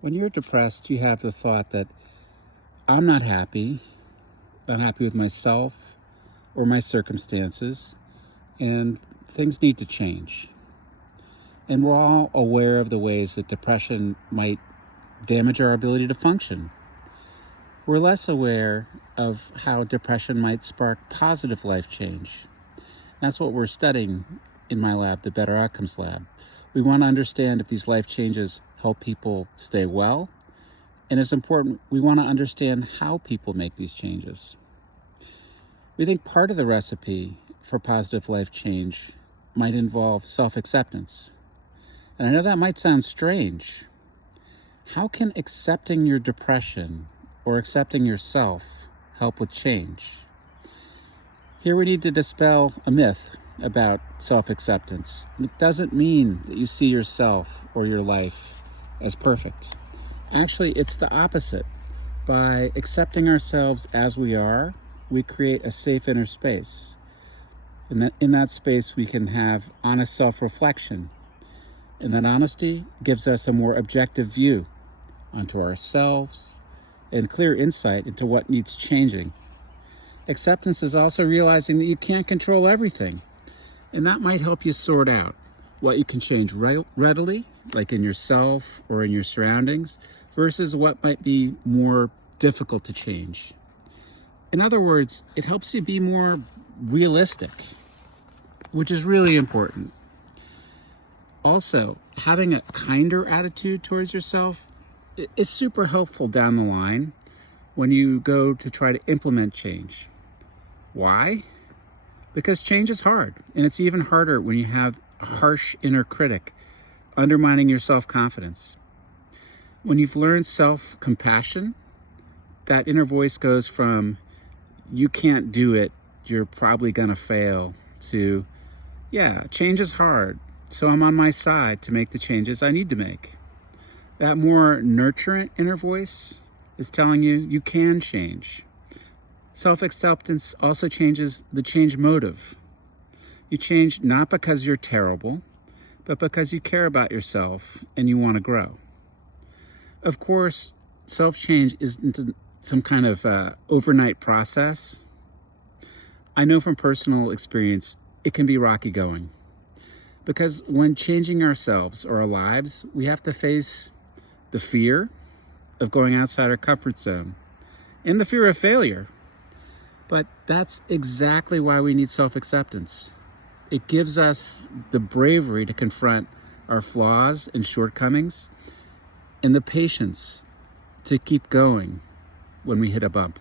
When you're depressed, you have the thought that I'm not unhappy with myself or my circumstances, and things need to change. And we're all aware of the ways that depression might damage our ability to function. We're less aware of how depression might spark positive life change. That's what we're studying in my lab, the Better Outcomes Lab. We want to understand if these life changes help people stay well, and it's important, we want to understand how people make these changes. We think part of the recipe for positive life change might involve self-acceptance. And I know that might sound strange. How can accepting your depression or accepting yourself help with change? Here we need to dispel a myth about self-acceptance. It doesn't mean that you see yourself or your life as perfect. Actually, it's the opposite. By accepting ourselves as we are, we create a safe inner space. In that space, we can have honest self-reflection. And that honesty gives us a more objective view onto ourselves and clear insight into what needs changing. Acceptance is also realizing that you can't control everything. And that might help you sort out what you can change readily, like in yourself or in your surroundings, versus what might be more difficult to change. In other words, it helps you be more realistic, which is really important. Also, having a kinder attitude towards yourself is super helpful down the line when you go to try to implement change. Why? Because change is hard, and it's even harder when you have a harsh inner critic undermining your self-confidence. When you've learned self-compassion, that inner voice goes from, you can't do it, you're probably gonna fail, to, yeah, change is hard, so I'm on my side to make the changes I need to make. That more nurturant inner voice is telling you you can change. Self-acceptance also changes the change motive. You change not because you're terrible, but because you care about yourself and you want to grow. Of course, self-change isn't some kind of overnight process. I know from personal experience, it can be rocky going. Because when changing ourselves or our lives, we have to face the fear of going outside our comfort zone and the fear of failure. But that's exactly why we need self-acceptance. It gives us the bravery to confront our flaws and shortcomings and the patience to keep going when we hit a bump.